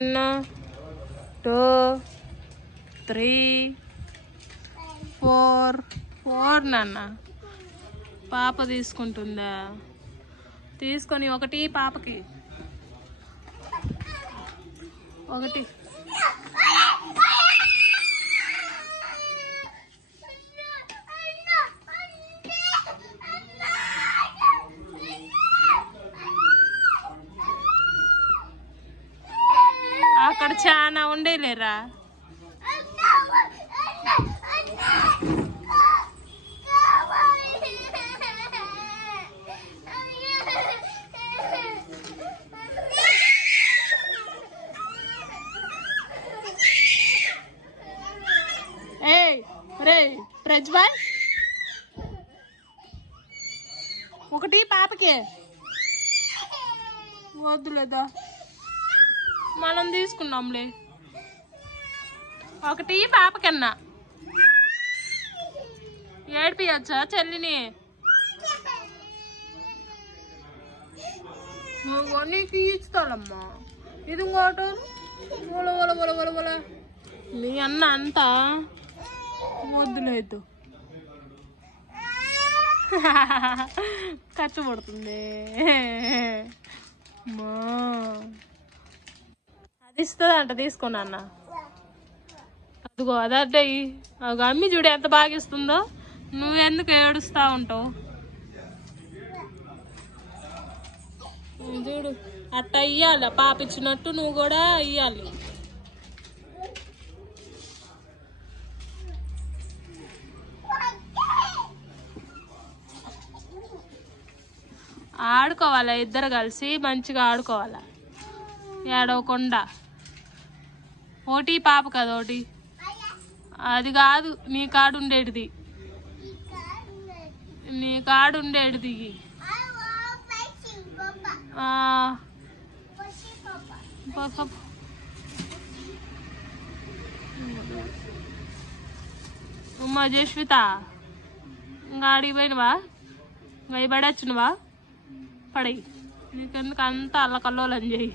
1 2 3 4 నాన్న. పాప తీసుకుంటుందా? తీసుకొని ఒకటి పాపకి ఒకటి. అక్కడ చాలా ఉండేలేరా. ప్రజ్ బాయ్ ఒకటి పాపకే వద్దులేదా, మనం తీసుకున్నాంలే. ఒకటి పాపకన్నా. ఏడిపియచ్చా చెల్లిని? నీకు ఇస్తానమ్మా. ఇది ఇంకోట ఒల ఒల ఒల ఒల ఒల. మీ అన్న అంతా వద్దులేదు, ఖర్చు పడుతుంది. అది ఇస్తుందంట, తీసుకోండి అన్న. అదిగో అదే అమ్మి చూడు ఎంత బాగా ఇస్తుందో. నువ్వెందుకు ఏడుస్తా ఉంటావు? చూడు అట్ట ఇయ్యాలి, పాప ఇచ్చినట్టు నువ్వు కూడా ఇయ్యాలి. ఆడుకోవాలా ఇద్దరు కలిసి, మంచిగా ఆడుకోవాలా, ఏడవకుండా. ఒకటి పాప కదా ఒకటి. అది కాదు, నీ కాడు ఉండేటిది, నీ కాడు ఉండేటిది. ఉమ్మా జస్విత, ఇంకా ఆడికి పోయినవా? ఇంకా పడచ్చునువా? పడయి. నీకెందుకు అంతా అల్లకల్లోలని చేయి.